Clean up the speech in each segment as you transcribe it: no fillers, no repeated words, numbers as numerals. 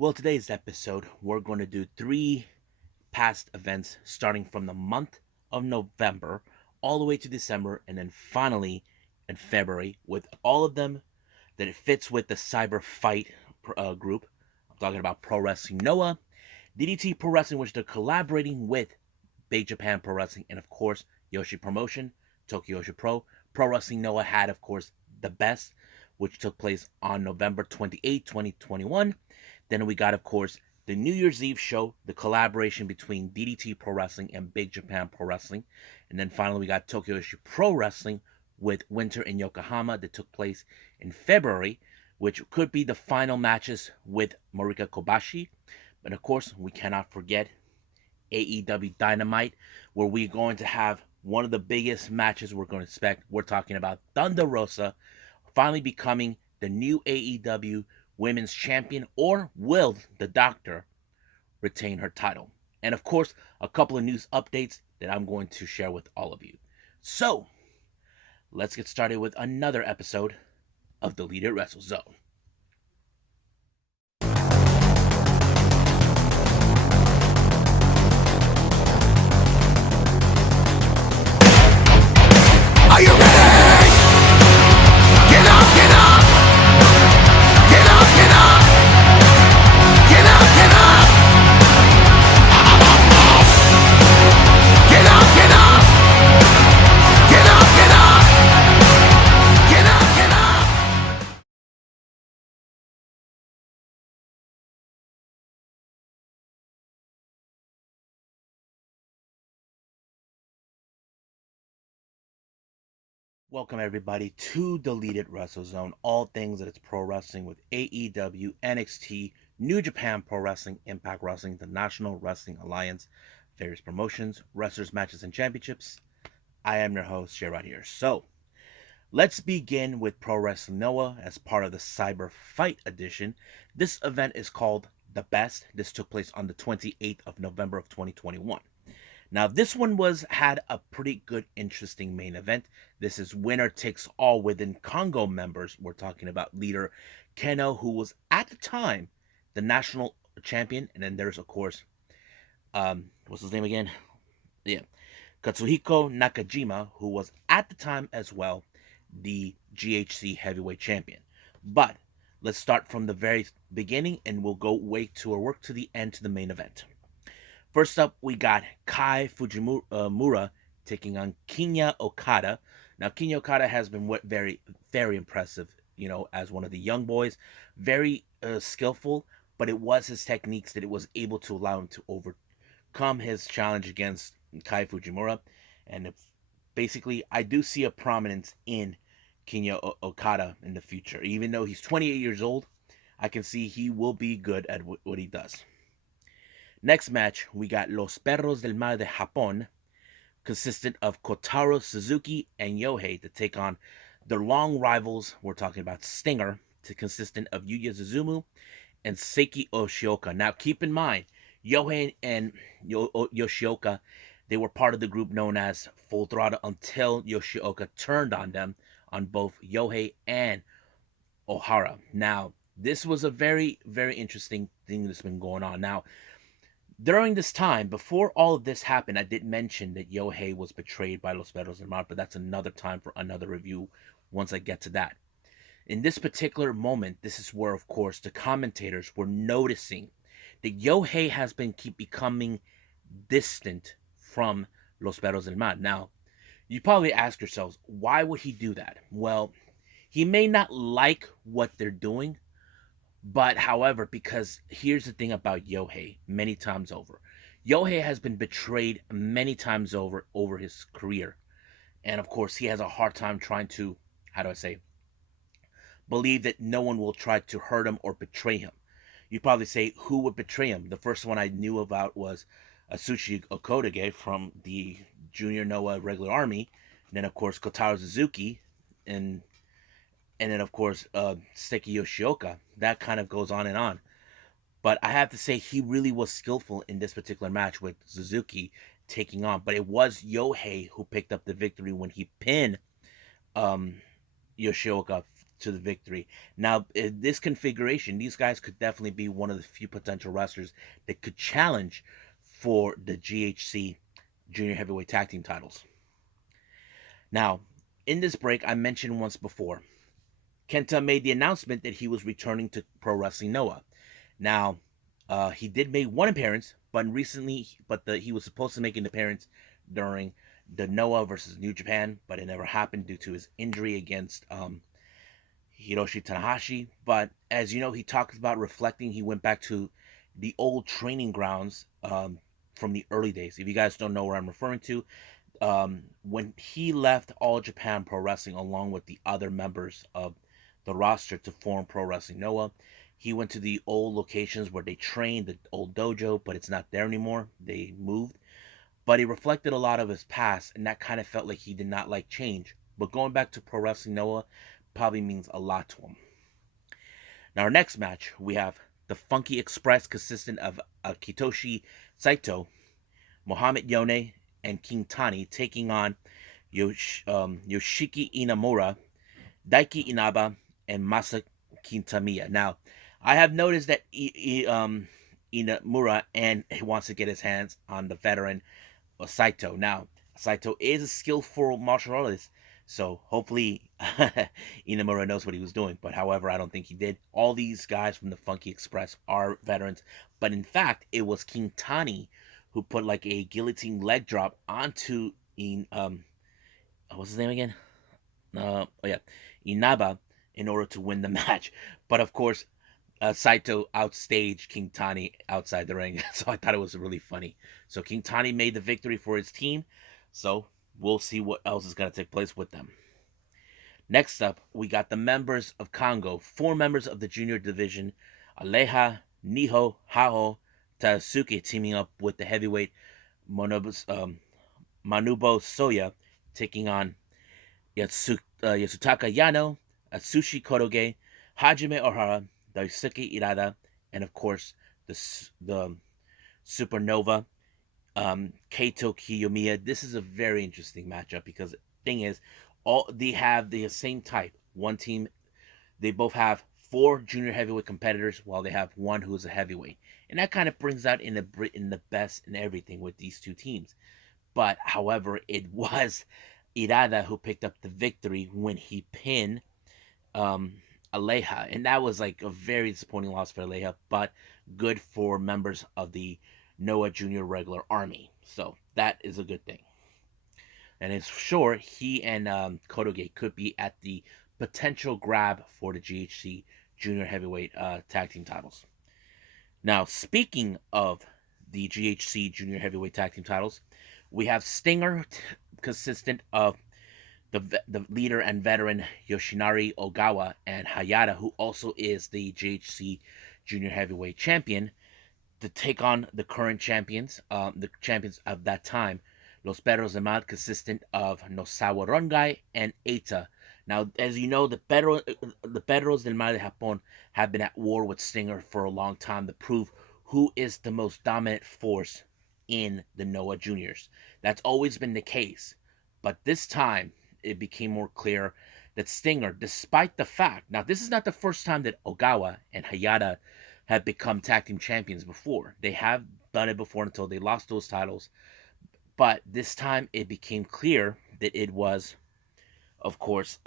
Well, today's episode, we're going to do three past events starting from the month of November all the way to December, and then finally in February, with all of them that it fits with the Cyber Fight group. I'm talking about Pro Wrestling Noah, DDT Pro Wrestling, which they're collaborating with Big Japan Pro Wrestling, and of course, Yoshi Promotion, Tokyo Joshi Pro Wrestling Noah had, of course, the best, which took place on November 28, 2021. Then we got, of course, the New Year's Eve show, the collaboration between DDT Pro Wrestling and Big Japan Pro Wrestling. And then finally, we got Tokyo Joshi Pro Wrestling with Winter in Yokohama that took place in February, which could be the final matches with Marika Kobashi. But of course, we cannot forget AEW Dynamite, where we're going to have one of the biggest matches we're going to expect. We're talking about Thunder Rosa finally becoming the new AEW Women's Champion, or will the Doctor retain her title? And of course, a couple of news updates that I'm going to share with all of you. So, let's get started with another episode of Deleted Wrestle Zone. Are you ready? Get up, get up! Get up, get up! Get up, get up! Get up, get up! Get up, get up! Get up, get up! Welcome everybody to Deleted Wrestle Zone, all things that it's pro wrestling with AEW, NXT, New Japan Pro Wrestling, Impact Wrestling, the National Wrestling Alliance, various promotions, wrestlers, matches, and championships. I am your host, Jay, right here. So, let's begin with Pro Wrestling Noah as part of the Cyber Fight edition. This event is called The Best. This took place on the 28th of November of 2021. Now, this one had a pretty good, interesting main event. This is winner takes all within Congo members. We're talking about leader Keno, who was at the time the national champion, and then there's of course, what's his name again? Yeah, Katsuhiko Nakajima, who was at the time as well the GHC heavyweight champion. But let's start from the very beginning, and we'll go work to the end to the main event. First up, we got Kai Fujimura taking on Kinya Okada. Now, Kinya Okada has been very, very impressive, as one of the young boys. Very skillful, but it was his techniques that it was able to allow him to overcome his challenge against Kai Fujimura. And basically, I do see a prominence in Kinya Okada in the future. Even though he's 28 years old, I can see he will be good at what he does. Next match, we got Los Perros del Mal de Japón, consistent of Kotaro Suzuki and Yohei to take on their long rivals. We're talking about Stinger, consistent of Yuya Suzumu and Seiki Yoshioka. Now, keep in mind, Yohei and Yoshioka, they were part of the group known as Full Throttle until Yoshioka turned on them, on both Yohei and Ohara. Now, this was a very, very interesting thing that's been going on. Now, during this time, before all of this happened, I did mention that Yohei was betrayed by Los Perros del Mar, but that's another time for another review once I get to that. In this particular moment, this is where, of course, the commentators were noticing that Yohei has been becoming distant from Los Perros del Mar. Now, you probably ask yourselves, why would he do that? Well, he may not like what they're doing, but however, because here's the thing about Yohei, many times over. Yohei has been betrayed many times over his career. And of course, he has a hard time trying to, how do I say, believe that no one will try to hurt him or betray him. You probably say, who would betray him? The first one I knew about was Asushi Okodage from the Junior Noah Regular Army. And then, of course, Kotaro Suzuki, and then of course Seiki Yoshioka. That kind of goes on and on. But I have to say he really was skillful in this particular match with Suzuki taking on. But it was Yohei who picked up the victory when he pinned Yoshioka to the victory. Now, in this configuration, these guys could definitely be one of the few potential wrestlers that could challenge for the GHC Junior Heavyweight Tag Team titles. Now, in this break, I mentioned once before, Kenta made the announcement that he was returning to Pro Wrestling Noah. Now, he did make one appearance, but he was supposed to make an appearance during the Noah versus New Japan, but it never happened due to his injury against Hiroshi Tanahashi. But as you know, he talked about reflecting. He went back to the old training grounds from the early days. If you guys don't know where I'm referring to, when he left All Japan Pro Wrestling along with the other members of the roster to form Pro Wrestling Noah, he went to the old locations where they trained, the old dojo, but it's not there anymore. They moved. But he reflected a lot of his past, and that kind of felt like he did not like change. But going back to Pro Wrestling Noah probably means a lot to him. Now, our next match, we have the Funky Express, consisting of Kitoshi Saito, Mohamed Yone, and King Tani, taking on Yoshiki Inamura, Daiki Inaba, and Masa Kintamiya. Now, I have noticed that Inamura and he wants to get his hands on the veteran Saito. Now, Saito is a skillful martial artist, so hopefully Inamura knows what he was doing. But however, I don't think he did. All these guys from the Funky Express are veterans, but in fact, it was King Tani who put like a guillotine leg drop onto what's his name again? Inaba, in order to win the match. But of course, Saito outstaged King Tani outside the ring, so I thought it was really funny. So King Tani made the victory for his team, so we'll see what else is going to take place with them. Next up, we got the members of Congo, 4 members of the junior division, Aleha, Niho, Haho, Tasuke, teaming up with the heavyweight Manubo Soya, taking on Yasutaka Yano, Atsushi Kotoge, Hajime Ohara, Daisuke Irada, and of course the Supernova, Kaito Kiyomiya. This is a very interesting matchup because the thing is, they have the same type. One team, they both have 4 junior heavyweight competitors, while they have 1 who is a heavyweight, and that kind of brings out in the best in everything with these 2 teams. But however, it was Irada who picked up the victory when he pinned Aleja, and that was like a very disappointing loss for Aleja, but good for members of the Noah Junior Regular Army. So that is a good thing. And it's sure he and Kotoge could be at the potential grab for the GHC Junior Heavyweight Tag Team titles. Now, speaking of the GHC Junior Heavyweight Tag Team titles, we have Stinger, consistent of the leader and veteran Yoshinari Ogawa, and Hayata, who also is the GHC Junior Heavyweight Champion, to take on the current champions, the champions of that time, Los Perros del Mal, consistent of Nosawa Rongai and Eita. Now, as you know, the Perros del Mal de Japón have been at war with Stinger for a long time to prove who is the most dominant force in the Noah Juniors. That's always been the case. But this time, it became more clear that Stinger, despite the fact, now this is not the first time that Ogawa and Hayata have become tag team champions before. They have done it before until they lost those titles. But this time it became clear that it was, of course,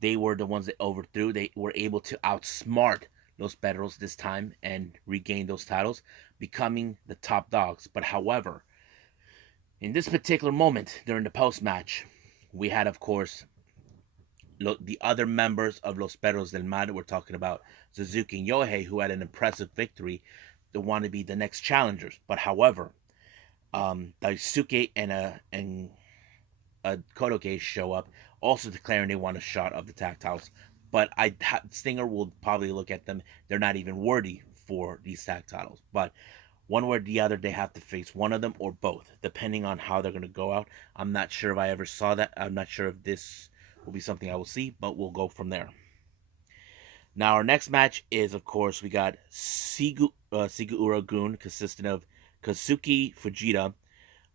they were the ones that overthrew. They were able to outsmart Los Perros this time and regain those titles, becoming the top dogs. But however, in this particular moment during the post-match, we had, of course, the other members of Los Perros del Mal. We're talking about Suzuki and Yohei, who had an impressive victory to want to be the next challengers. But however, Daisuke and Kotoge show up, also declaring they want a shot of the tag titles. But Stinger will probably look at them. They're not even worthy for these tag titles. But one way or the other, they have to face one of them or both, depending on how they're going to go out. I'm not sure if I ever saw that. I'm not sure if this will be something I will see, but we'll go from there. Now, our next match is, of course, we got Siguro-gun, consisting of Kazuki Fujita,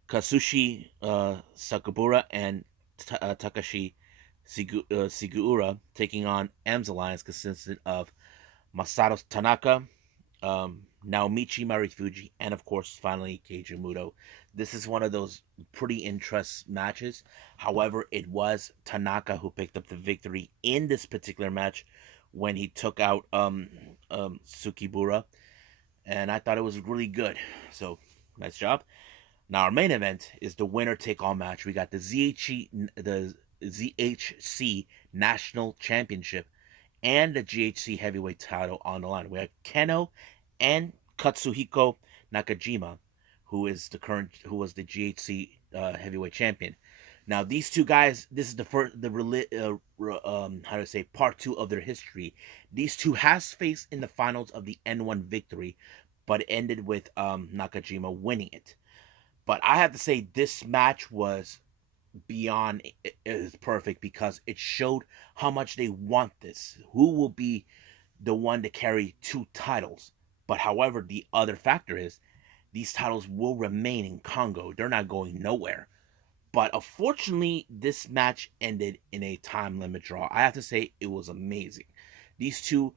Kazushi Sakabura, and Takashi Sugiura taking on M's alliance consisting of Masato Tanaka, Naomichi Marufuji, and of course, finally, Keiji Muto. This is one of those pretty interesting matches. However, it was Tanaka who picked up the victory in this particular match when he took out Sukibura, and I thought it was really good. So, nice job. Now, our main event is the winner take all match. We got the ZHC National Championship and the GHC Heavyweight title on the line. We have Keno and Katsuhiko Nakajima, who was the GHC Heavyweight Champion. Now, these two guys, this is the first, how to say, part two of their history. These two has faced in the finals of the N1 victory, but it ended with Nakajima winning it. But I have to say, this match was beyond is perfect because it showed how much they want this. Who will be the one to carry two titles? But however, the other factor is these titles will remain in Congo. They're not going nowhere. But unfortunately, this match ended in a time limit draw. I have to say it was amazing. These two,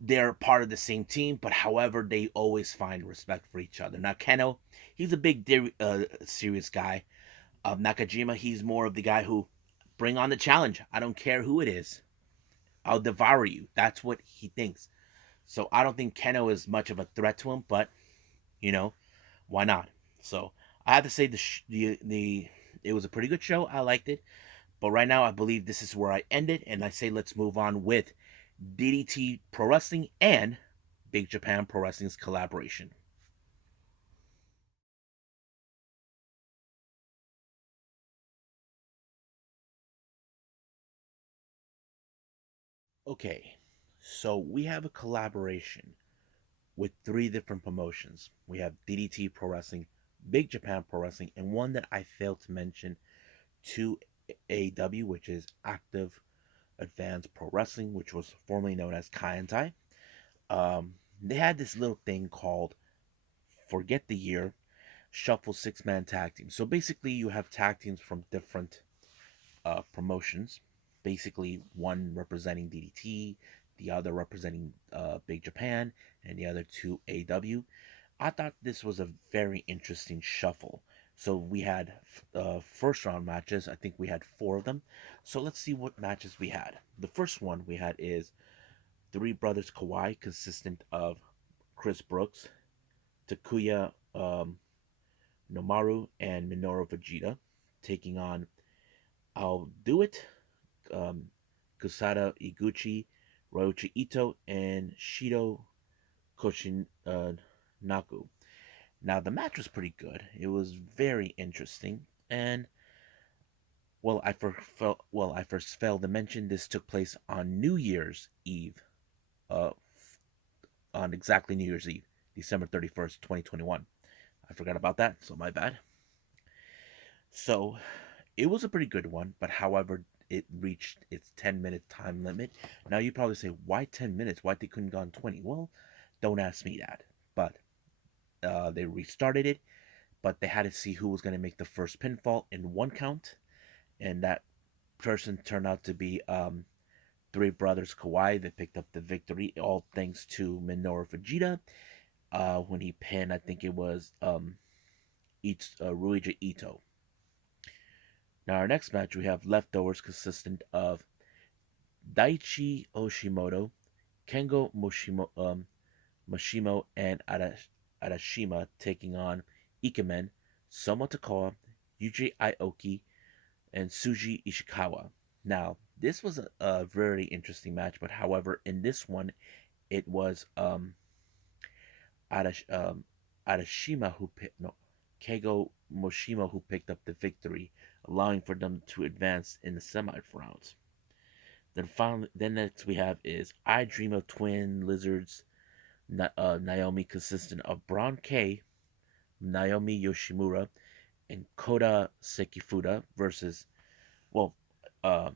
they're part of the same team, but however, they always find respect for each other. Now, Keno, he's a big, serious guy. Nakajima, he's more of the guy who bring on the challenge. I don't care who it is. I'll devour you. That's what he thinks. So I don't think Keno is much of a threat to him, but you know, why not? So I have to say the it was a pretty good show. I liked it, but right now I believe this is where I end it, and I say let's move on with DDT Pro Wrestling and Big Japan Pro Wrestling's collaboration. Okay, so we have a collaboration with three different promotions. We have DDT Pro Wrestling, Big Japan Pro Wrestling, and one that I failed to mention to AEW, which is Active Advanced Pro Wrestling, which was formerly known as Kaientai. They had this little thing called Forget the Year Shuffle Six-Man Tag Team. So basically, you have tag teams from different promotions. Basically, one representing DDT, the other representing Big Japan, and the other two AW. I thought this was a very interesting shuffle. So we had first round matches. I think we had four of them. So let's see what matches we had. The first one we had is Three Brothers Kawai, consistent of Chris Brooks, Takuya Nomaru, and Minoru Vegeta, taking on I'll Do It, Kusada Iguchi, Ryuichi Ito, and Shido Koshinaku. Now the match was pretty good. It was very interesting, and I first failed to mention this took place on New Year's Eve, uh, on exactly New Year's Eve, December 31st, 2021. I forgot about that, so my bad. So it was a pretty good one, but however, it reached its 10-minute time limit. Now you probably say, why 10 minutes? Why they couldn't go on 20? Well, don't ask me that. But they restarted it, but they had to see who was going to make the first pinfall in one count, and that person turned out to be Three Brothers Kawai. That picked up the victory, all thanks to Minoru Fujita when he pinned, I think it was Ruiji Ito. Now, our next match, we have leftovers consistent of Daichi Oshimoto, Kengo Mashimo, and Arashima taking on Ikemen, Soma Takawa, Yuji Aoki, and Suji Ishikawa. Now, this was a very interesting match, but however, in this one, it was Arashima Keigo Moshimo who picked up the victory, allowing for them to advance in the semi-rounds. Then next we have is I Dream of Twin Lizards Naomi, consistent of Braun K, Naomi Yoshimura, and Kota Sekifuda versus, well, uh,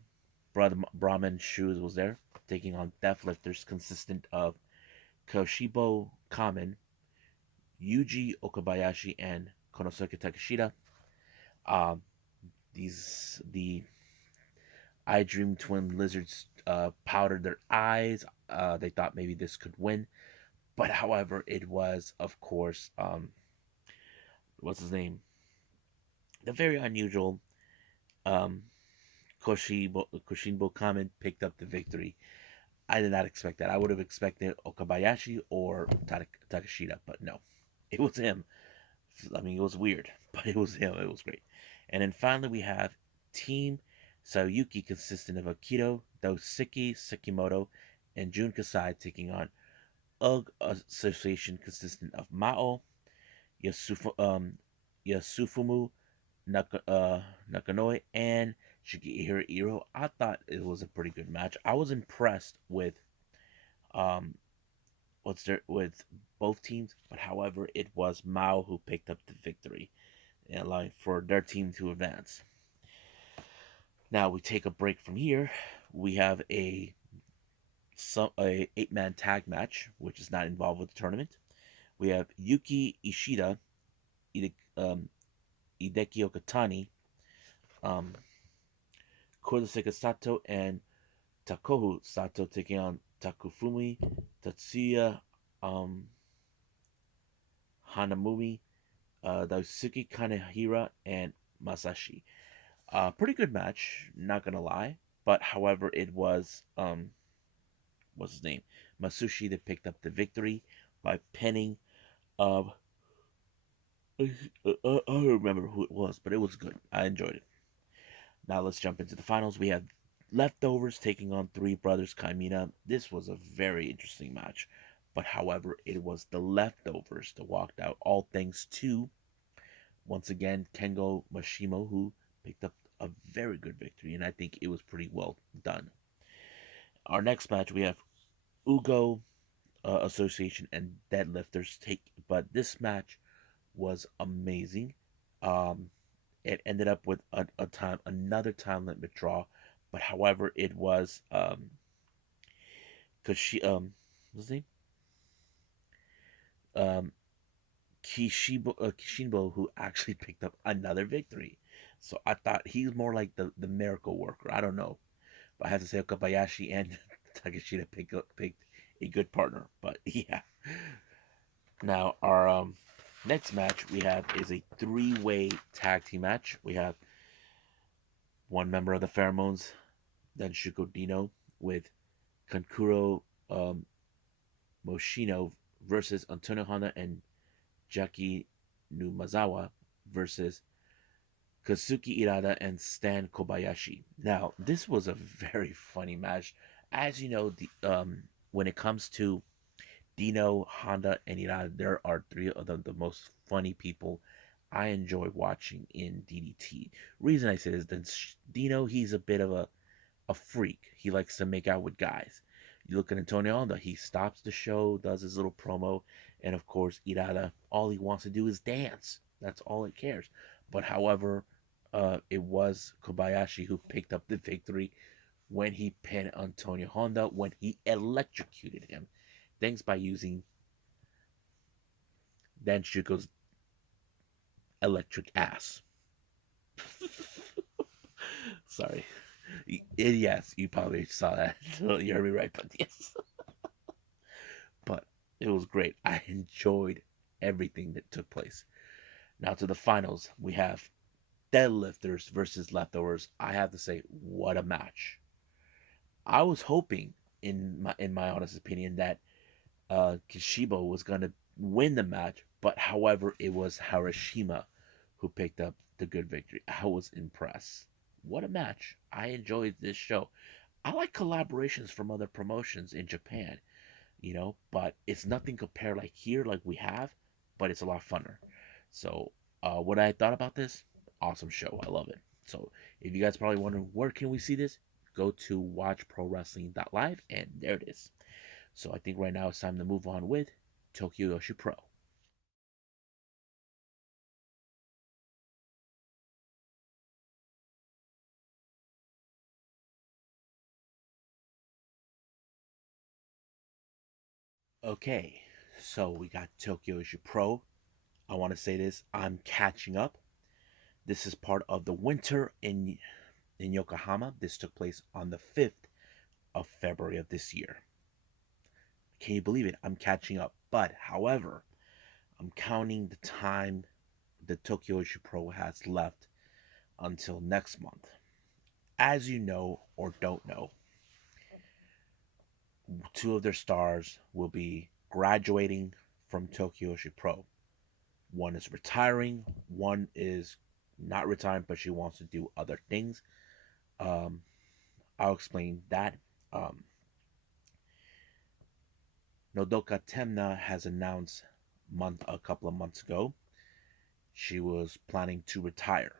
Brahman Shoes was there, taking on Deathlifters, consistent of Koshibo Kamen, Yuji Okabayashi, and Konosuke Takeshita. Um, these the I Dream Twin Lizards powdered their eyes. They thought maybe this could win, but however, it was, of course, what's his name? The very unusual um, Koshinbo Kamen picked up the victory. I did not expect that. I would have expected Okabayashi or Takashita, but no, it was him. I mean, it was weird, but it was him. It was great. And then finally, we have Team Sayuki, consisting of Akito, Daisuke Sekimoto, and Jun Kasai, taking on UG Association, consisting of Mao, Yasufumu Nakanoi, and Shigehiro Iro. I thought it was a pretty good match. I was impressed with um, with both teams, but however, it was Mao who picked up the victory, allowing for their team to advance. Now we take a break from here. We have a 8-man tag match, which is not involved with the tournament. We have Yuki Ishida, um, Hideki Okatani, um, Kodaseka Sato, and Takohu Sato taking on Takufumi, Tatsuya um, Hanamumi, Daisuke Kanehira, and Masashi. Pretty good match, not gonna lie. But however, it was what's his name, Masushi, that picked up the victory by pinning. Um, I don't remember who it was, but it was good. I enjoyed it. Now let's jump into the finals. We have Leftovers taking on Three Brothers Kaimina. This was a very interesting match, but however, it was the Leftovers that walked out, all thanks to, once again, Kengo Mashimo, who picked up a very good victory, and I think it was pretty well done. Our next match, we have Ugo Association and Deadlifters take, but this match was amazing. Um, it ended up with another time limit draw, but however, it was because what's his name? Um, Kishinbo, who actually picked up another victory. So I thought he's more like the miracle worker. I don't know, but I have to say Okabayashi and Takeshita picked a good partner. But yeah. Now our next match we have is a three-way tag team match. We have one member of the Pheromones, then Shuko Dino, with Kankuro um, Moshino versus Antonio Honda and Jackie Numazawa versus Kazuki Irada and Stan Kobayashi. Now, this was a very funny match. As you know, when it comes to Dino, Honda, and Irada, there are three of the most funny people I enjoy watching in DDT. Reason I say is that Dino, he's a bit of a freak. He likes to make out with guys. You look at Antonio Honda, he stops the show, does his little promo, and of course, Irada, all he wants to do is dance. That's all it cares. But however, it was Kobayashi who picked up the victory when he pinned Antonio Honda, when he electrocuted him, thanks by using Dan Shuko's electric ass. Sorry. Yes, you probably saw that. You heard me right, but yes. But it was great. I enjoyed everything that took place. Now to the finals, we have Deadlifters versus Leftovers. I have to say, what a match! I was hoping, in my honest opinion, that Kishibo was gonna win the match, but however, it was Harashima who picked up the good victory. I was impressed. What a match! I enjoyed this show. I like collaborations from other promotions in Japan, but it's nothing compared like here, like we have, but it's a lot funner. So, what I thought about this, awesome show. I love it. So, if you guys probably wondering where can we see this, go to watchprowrestling.live, and there it is. So, I think right now it's time to move on with Tokyo Joshi Pro. Okay, so we got Tokyo Joshi Pro. I want to say this, I'm catching up. This is part of the winter in in Yokohama. This took place on the 5th of February of this year. Can you believe it? I'm catching up. But, however, I'm counting the time the Tokyo Joshi Pro has left until next month. As you know or don't know, two of their stars will be graduating from Tokyo Joshi Pro. One is retiring, one is not retiring, but she wants to do other things. Um, I'll explain that. Um, Nodoka Temna has announced a couple of months ago she was planning to retire,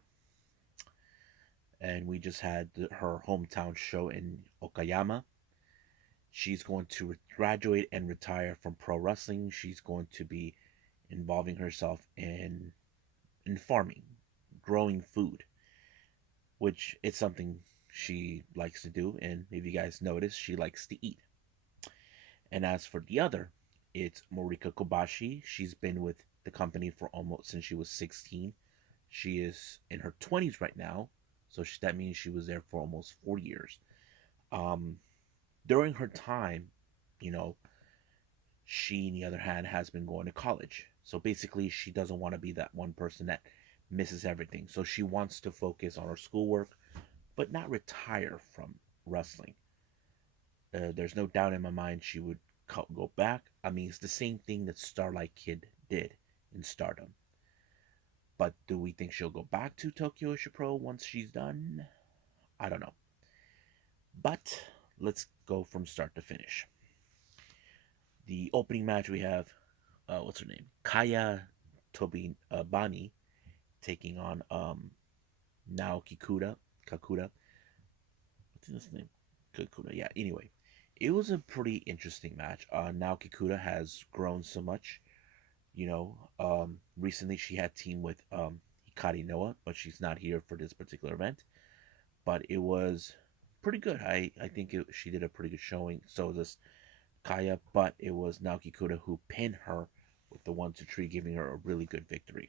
and we just had her hometown show in Okayama. She's going to graduate and retire from pro wrestling. She's going to be involving herself in farming, growing food, which is something she likes to do. And if you guys notice, she likes to eat. And as for the other, it's Morika Kobashi. She's been with the company for almost since she was 16. She is in her 20s right now, so that means she was there for almost 4 years. Um, During her time, you know, she, on the other hand, has been going to college. So basically, she doesn't want to be that one person that misses everything. So she wants to focus on her schoolwork, but not retire from wrestling. There's no doubt in my mind she would go back. I mean, it's the same thing that Starlight Kid did in Stardom. But do we think she'll go back to Tokyo Joshi Pro once she's done? I don't know. But let's go from start to finish. The opening match we have, what's her name? Kaya Tobani taking on Naoki Kakuda. What's his name? Kakuda. Yeah. Anyway, it was a pretty interesting match. Naoki Kakuda has grown so much. Recently she had teamed with Hikari Noah, but she's not here for this particular event. But it was pretty good. I think she did a pretty good showing. So this Kaya, but it was Naoki Kakuda who pinned her with the 1-2-3, giving her a really good victory.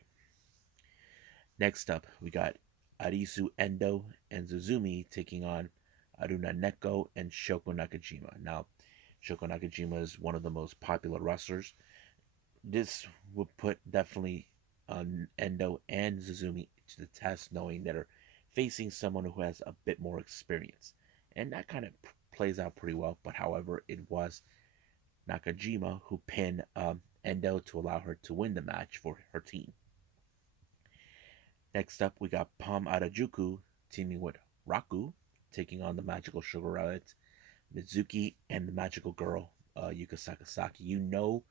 Next up, we got Arisu Endo and Zuzumi taking on Aruna Neko and Shoko Nakajima. Now, Shoko Nakajima is one of the most popular wrestlers. This would put definitely Endo and Zuzumi to the test, knowing that they're facing someone who has a bit more experience. And that kind of plays out pretty well, but however, it was Nakajima who pinned Endo to allow her to win the match for her team. Next up, we got Pam Arajuku teaming with Raku, taking on the Magical Sugar Rabbit, Mizuki, and the Magical Girl, Yuka Sakazaki.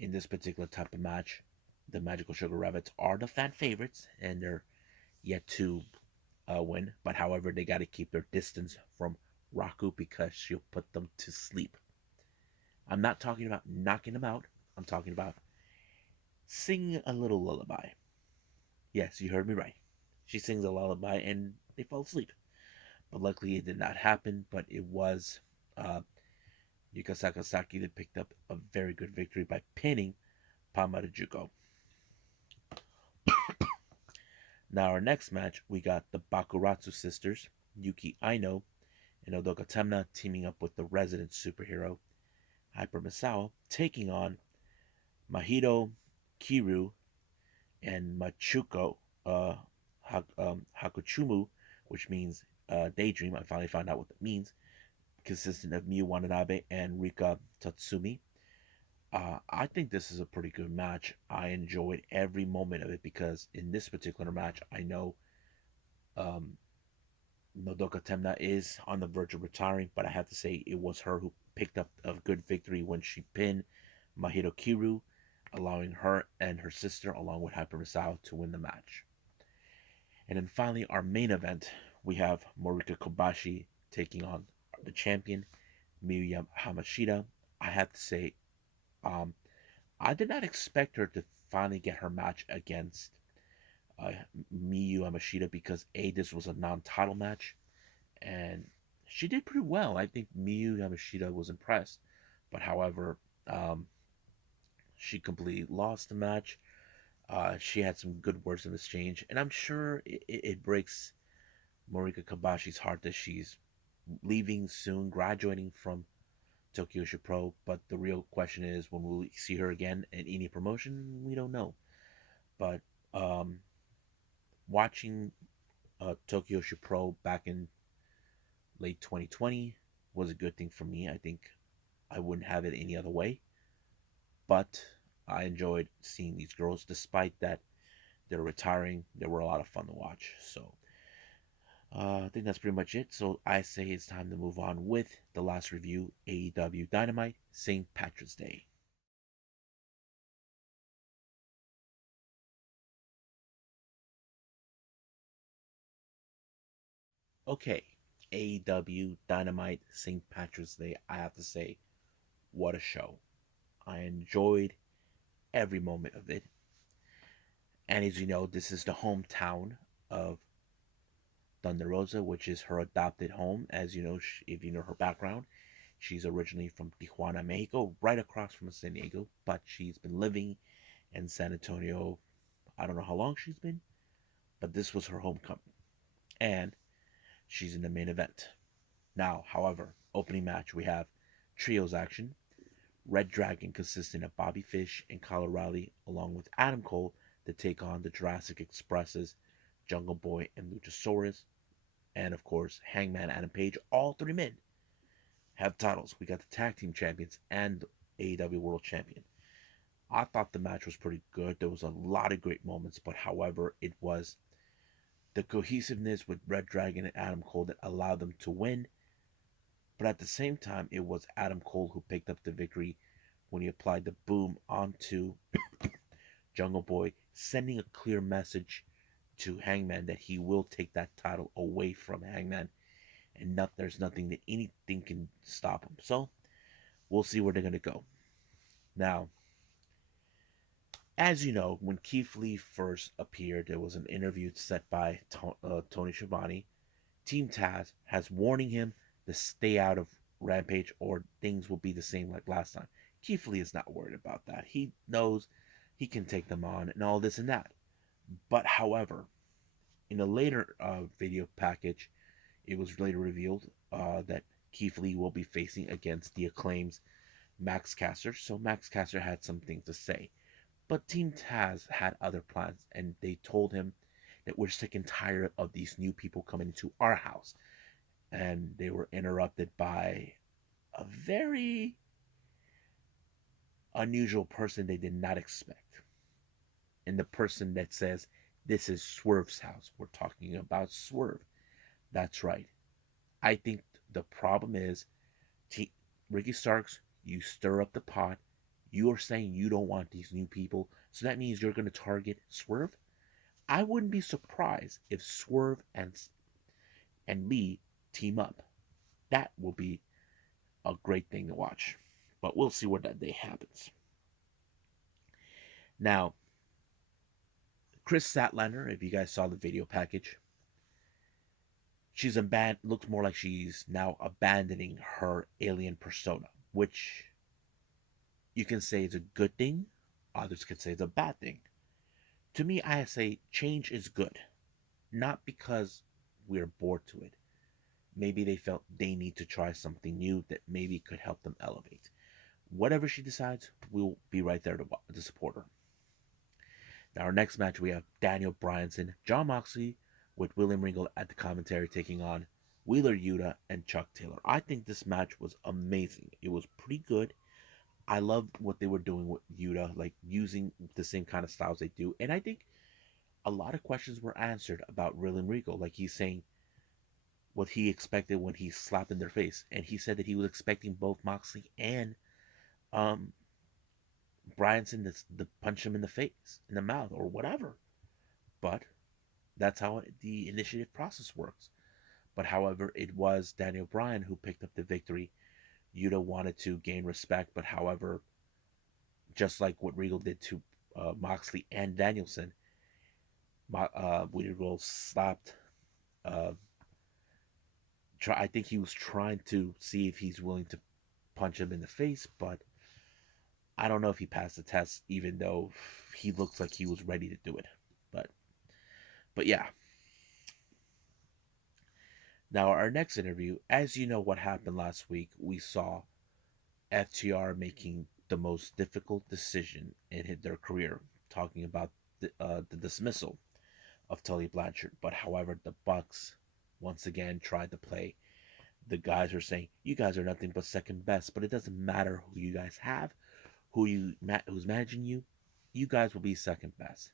In this particular type of match, the Magical Sugar Rabbits are the fan favorites, and they're yet to win. But however, they got to keep their distance from Raku because she'll put them to sleep. I'm not talking about knocking them out. I'm talking about singing a little lullaby. Yes, you heard me right. She sings a lullaby and they fall asleep. But luckily it did not happen, but it was Yuka Sakazaki that picked up a very good victory by pinning Pamada Juko. Now our next match, we got the Bakuratsu sisters, Yuki Aino and Odoka Temna teaming up with the resident superhero, Hyper Misao, taking on Mahito Kiru and Machuko Hakuchumu, which means daydream. I finally found out what that means. Consistent of Miyu Watanabe and Rika Tatsumi. I think this is a pretty good match. I enjoyed every moment of it because in this particular match, I know Nodoka Temna is on the verge of retiring, but I have to say it was her who picked up a good victory when she pinned Mahito Kiru, allowing her and her sister, along with Hyper Misao, to win the match. And then finally, our main event, we have Morika Kobashi taking on the champion, Miyu Hamashida. I have to say, I did not expect her to finally get her match against Miyu Hamashida because this was a non-title match, and she did pretty well. I think Miyu Hamashida was impressed, but however, she completely lost the match. She had some good words of exchange, and I'm sure it breaks Marika Kabashi's heart that she's leaving soon, graduating from Tokyo Joshi Pro. But the real question is, when will we see her again in any promotion? We don't know. But um, watching Tokyo Joshi Pro back in late 2020 was a good thing for me. I think I wouldn't have it any other way. But I enjoyed seeing these girls, despite that they're retiring. They were a lot of fun to watch. So I think that's pretty much it. So I say it's time to move on with the last review, AEW Dynamite St. Patrick's Day. Okay, AEW Dynamite St. Patrick's Day. I have to say, what a show. I enjoyed every moment of it. And as you know, this is the hometown of Thunder Rosa, which is her adopted home. As you know, if you know her background, she's originally from Tijuana, Mexico, right across from San Diego, but she's been living in San Antonio. I don't know how long she's been, but this was her homecoming. And she's in the main event. Now, however, opening match, we have trios action. Red Dragon consisting of Bobby Fish and Kyle O'Reilly, along with Adam Cole, to take on the Jurassic Expresses, Jungle Boy and Luchasaurus, and of course, Hangman Adam Page. All three men have titles. We got the Tag Team Champions and AEW World Champion. I thought the match was pretty good. There was a lot of great moments, but however, it was the cohesiveness with Red Dragon and Adam Cole that allowed them to win. But at the same time, it was Adam Cole who picked up the victory when he applied the boom onto Jungle Boy, sending a clear message to Hangman that he will take that title away from Hangman, and there's nothing that anything can stop him. So we'll see where they're gonna go. Now, as you know, when Keith Lee first appeared, there was an interview set by Tony Schiavone. Team Taz has warning him to stay out of Rampage or things will be the same like last time. Keith Lee is not worried about that. He knows he can take them on and all this and that. But however, in a later video package, it was later revealed that Keith Lee will be facing against the Acclaim's Max Caster. So Max Caster had something to say. But Team Taz had other plans, and they told him that we're sick and tired of these new people coming into our house. And they were interrupted by a very unusual person they did not expect. And the person that says, "This is Swerve's house." We're talking about Swerve. That's right. I think the problem is, Ricky Starks, you stir up the pot. You are saying you don't want these new people. So that means you're going to target Swerve? I wouldn't be surprised if Swerve and Lee team up. That will be a great thing to watch. But we'll see where that day happens. Now, Chris Statlander, if you guys saw the video package, looks more like she's now abandoning her alien persona, which you can say is a good thing. Others could say it's a bad thing. To me, I say change is good. Not because we're bored to it. Maybe they felt they need to try something new that maybe could help them elevate. Whatever she decides, we'll be right there to support her. Now, our next match, we have Daniel Bryanson, Jon Moxley, with William Regal at the commentary taking on Wheeler Yuta and Chuck Taylor. I think this match was amazing. It was pretty good. I loved what they were doing with Yuta, like using the same kind of styles they do. And I think a lot of questions were answered about William Regal. Like he's saying what he expected when he slapped in their face. And he said that he was expecting both Moxley and um, Bryanson to punch him in the face, in the mouth, or whatever. But that's how the initiative process works. But however, it was Daniel Bryan who picked up the victory. Yuta wanted to gain respect, but however, just like what Regal did to Moxley and Danielson, Regal slapped. Uh, I think he was trying to see if he's willing to punch him in the face, but I don't know if he passed the test, even though he looks like he was ready to do it. But yeah, Now, our next interview, as you know what happened last week, we saw FTR making the most difficult decision in their career, talking about the dismissal of Tully Blanchard. But however, the Bucks once again tried to play. The guys are saying, you guys are nothing but second best, but it doesn't matter who you guys have, who's managing you. You guys will be second best.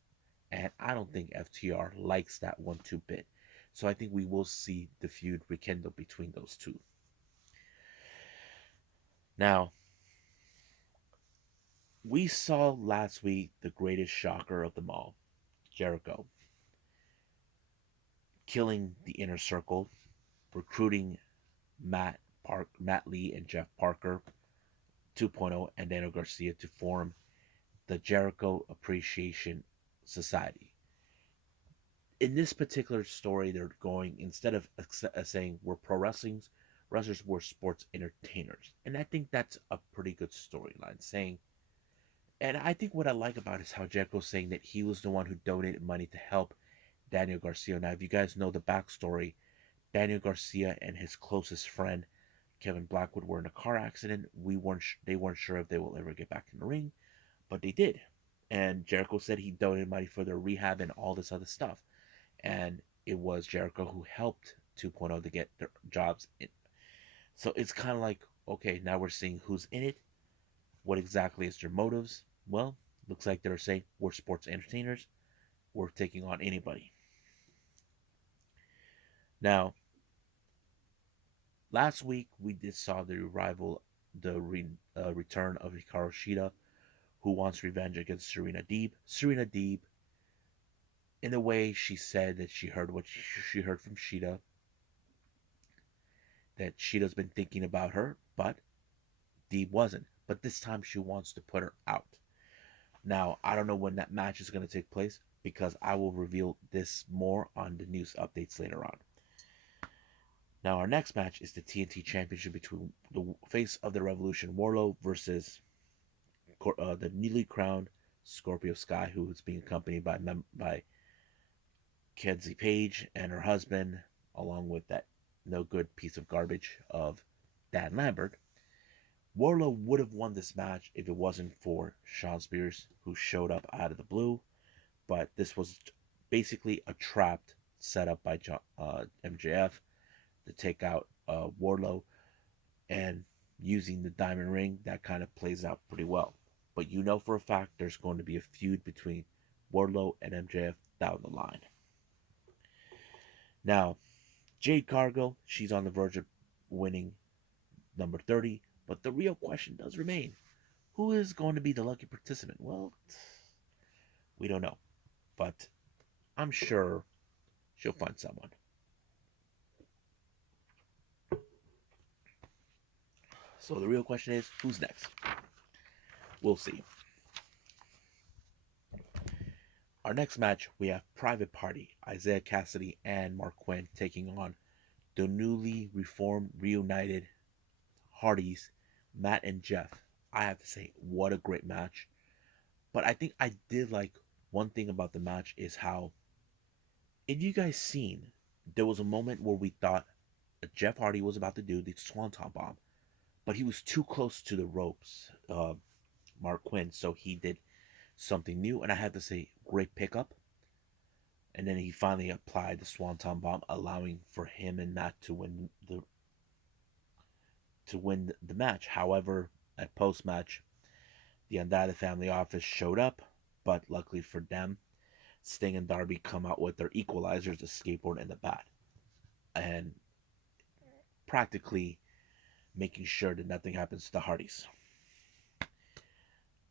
And I don't think FTR likes that one too bit. So I think we will see the feud rekindle between those two. Now, we saw last week the greatest shocker of them all, Jericho, killing the inner circle, recruiting Matt Lee and Jeff Parker 2.0 and Daniel Garcia to form the Jericho Appreciation Society. In this particular story, they're going, instead of saying we're pro wrestlers, we're sports entertainers. And I think that's a pretty good storyline. And I think what I like about it is how Jericho's saying that he was the one who donated money to help Daniel Garcia. Now, if you guys know the backstory, Daniel Garcia and his closest friend Kevin Blackwood were in a car accident. They weren't sure if they will ever get back in the ring, but they did. And Jericho said he donated money for their rehab and all this other stuff. And it was Jericho who helped 2.0 to get their jobs in. So it's kind of like, okay, now we're seeing who's in it. What exactly is their motives? Well, looks like they're saying we're sports entertainers. We're taking on anybody. Now, last week we did saw the return of Hikaru Shida, who wants revenge against Serena Deeb. Serena Deeb, in a way, she said that she heard what she heard from Shida, that Shida's been thinking about her, but Deeb wasn't. But this time she wants to put her out. Now, I don't know when that match is going to take place because I will reveal this more on the news updates later on. Now, our next match is the TNT Championship between the face of the Revolution, Wardlow, versus the newly crowned Scorpio Sky, who is being accompanied by Kenzie Page and her husband, along with that no good piece of garbage of Dan Lambert. Wardlow would have won this match if it wasn't for Shawn Spears, who showed up out of the blue. But this was basically a trap set up by MJF to take out Wardlow, and using the diamond ring, that kind of plays out pretty well. But you know for a fact there's going to be a feud between Wardlow and MJF down the line. Now, Jade Cargill, she's on the verge of winning number 30, but the real question does remain. Who is going to be the lucky participant? Well, we don't know, but I'm sure she'll find someone. So the real question is, who's next? We'll see. Our next match, we have Private Party, Isaiah Cassidy and Mark Quinn taking on the newly reunited Hardys, Matt and Jeff. I have to say, what a great match. But I think I did like one thing about the match is how, if you guys seen, there was a moment where we thought Jeff Hardy was about to do the Swanton Bomb, but he was too close to the ropes, Mark Quinn, so he did something new, and I had to say, great pickup. And then he finally applied the Swanton Bomb, allowing for him and Matt to win the match. However, at post-match, the Andrade family office showed up, but luckily for them, Sting and Darby come out with their equalizers, the skateboard and the bat, and practically making sure that nothing happens to the Hardys.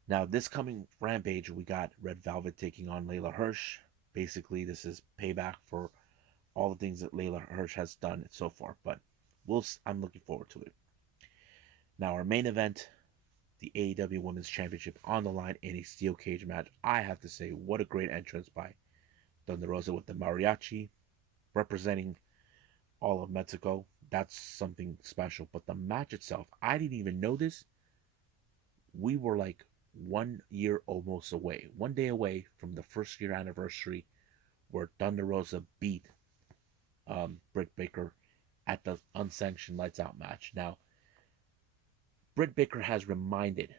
Now, this coming Rampage, we got Red Velvet taking on Layla Hirsch. Basically, this is payback for all the things that Layla Hirsch has done so far, but I'm looking forward to it. Now, our main event, the AEW Women's Championship on the line in a steel cage match. I have to say, what a great entrance by Thunder Rosa with the mariachi, representing all of Mexico. That's something special. But the match itself, I didn't even know this. We were like 1 year almost away, 1 day away from the first year anniversary where Thunder Rosa beat Britt Baker at the unsanctioned lights out match. Now, Britt Baker has reminded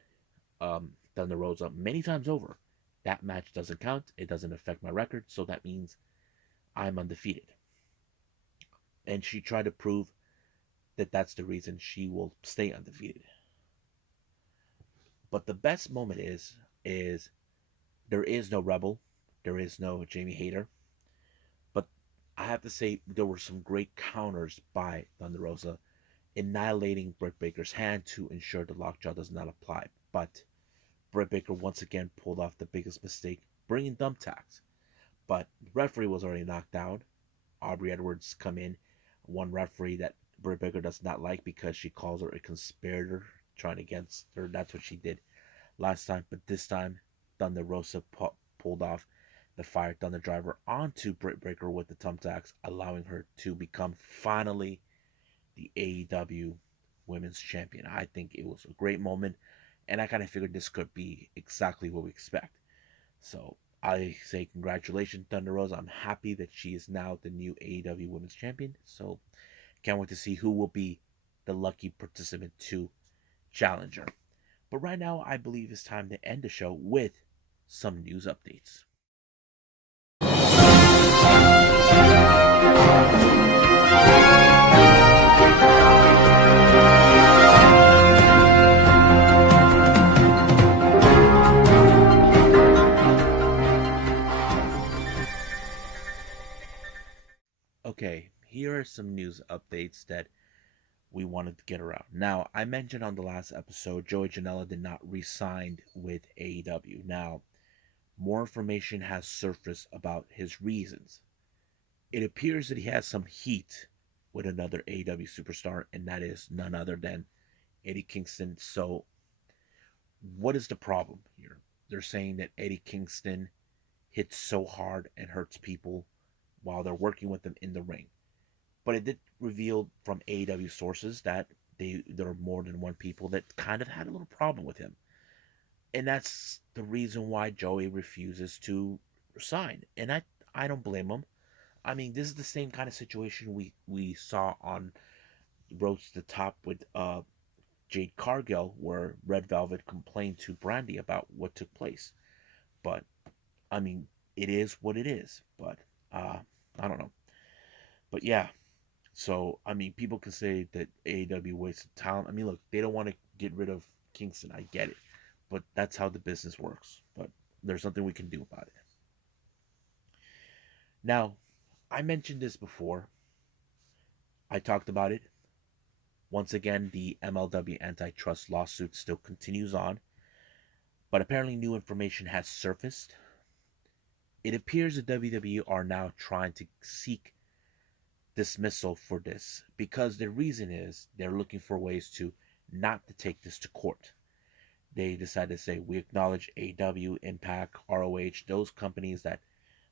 Thunder Rosa many times over that match doesn't count. It doesn't affect my record, so that means I'm undefeated. And she tried to prove that that's the reason she will stay undefeated. But the best moment is there is no Rebel, there is no Jamie Hayter, but I have to say there were some great counters by Thunder Rosa, annihilating Britt Baker's hand to ensure the lockjaw does not apply. But Britt Baker once again pulled off the biggest mistake, bringing thumbtacks. But the referee was already knocked down. Aubrey Edwards come in, one referee that Britt Baker does not like because she calls her a conspirator trying against her. That's what she did last time, but this time Thunder Rosa pulled off the Fire Thunder Driver onto Britt Baker with the thumbtacks, allowing her to become finally the AEW Women's Champion. I think it was a great moment, and I kind of figured this could be exactly what we expect. So I say congratulations, Thunder Rosa. I'm happy that she is now the new AEW Women's Champion. So can't wait to see who will be the lucky participant to challenge her. But right now, I believe it's time to end the show with some news updates. Okay, here are some news updates that we wanted to get around. Now, I mentioned on the last episode, Joey Janela did not re-sign with AEW. Now, more information has surfaced about his reasons. It appears that he has some heat with another AEW superstar, and that is none other than Eddie Kingston. So, what is the problem here? They're saying that Eddie Kingston hits so hard and hurts people while they're working with them in the ring. But it did reveal from AEW sources that there are more than one people that kind of had a little problem with him. And that's the reason why Joey refuses to sign. And I don't blame him. I mean, this is the same kind of situation we saw on Road to the Top with Jade Cargill, where Red Velvet complained to Brandy about what took place. But I mean, it is what it is. But I don't know. But yeah, so I mean, people can say that AEW wasted talent. I mean, look, they don't want to get rid of Kingston. I get it, but that's how the business works. But there's nothing we can do about it. Now, I mentioned this before. I talked about it. Once again, the MLW Anti Trust Lawsuit still continues on, but apparently new information has surfaced. It appears the WWE are now trying to seek dismissal for this because the reason is they're looking for ways to not to take this to court. They decided to say we acknowledge AEW, Impact, ROH, those companies that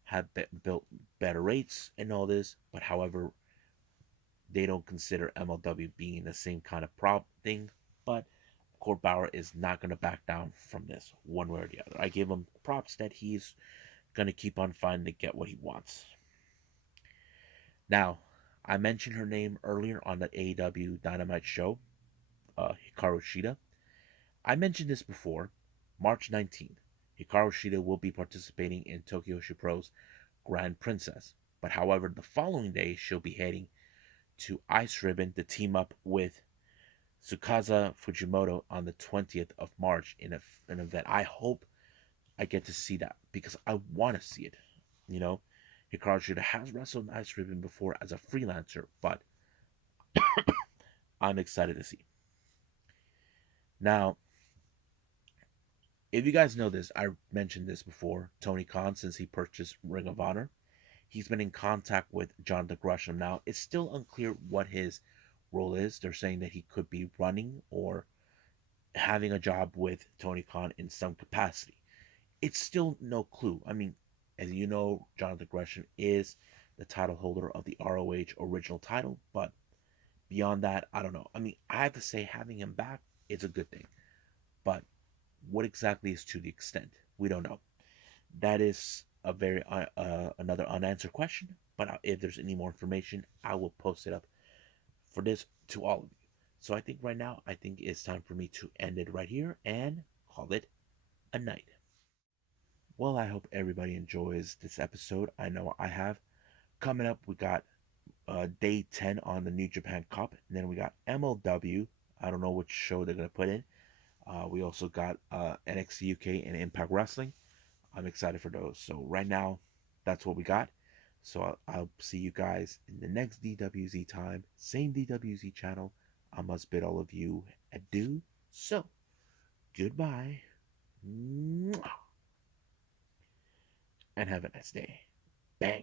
have built better rates and all this, but however, they don't consider MLW being the same kind of thing. But Court Bauer is not going to back down from this one way or the other. I give him props that he's going to keep on fighting to get what he wants. Now, I mentioned her name earlier on the AEW Dynamite show, Hikaru Shida. I mentioned this before. March 19th, Hikaru Shida will be participating in Tokyo Joshi Pro's Grand Princess. But however, the following day, she'll be heading to Ice Ribbon to team up with Tsukasa Fujimoto on the 20th of March in an event. I hope I get to see that because I want to see it. You know, Hikaru Shida has wrestled Ice Ribbon before as a freelancer, but I'm excited to see. Now, if you guys know this, I mentioned this before. Tony Khan, since he purchased Ring of Honor, he's been in contact with Jonathan Gresham. Now, it's still unclear what his role is. They're saying that he could be running or having a job with Tony Khan in some capacity. It's still no clue. I mean, as you know, Jonathan Gresham is the title holder of the ROH original title, but beyond that, I don't know. I mean, I have to say having him back is a good thing, but what exactly is to the extent? We don't know. That is a very another unanswered question, but if there's any more information, I will post it up for this to all of you. So I think right now, I think it's time for me to end it right here and call it a night. Well, I hope everybody enjoys this episode. I know I have. Coming up, we got day 10 on the New Japan Cup. And then we got MLW. I don't know which show they're going to put in. We also got NXT UK and Impact Wrestling. I'm excited for those. So right now, that's what we got. So I'll see you guys in the next DWZ time. Same DWZ channel. I must bid all of you adieu. So, goodbye. And have a nice day. Bang.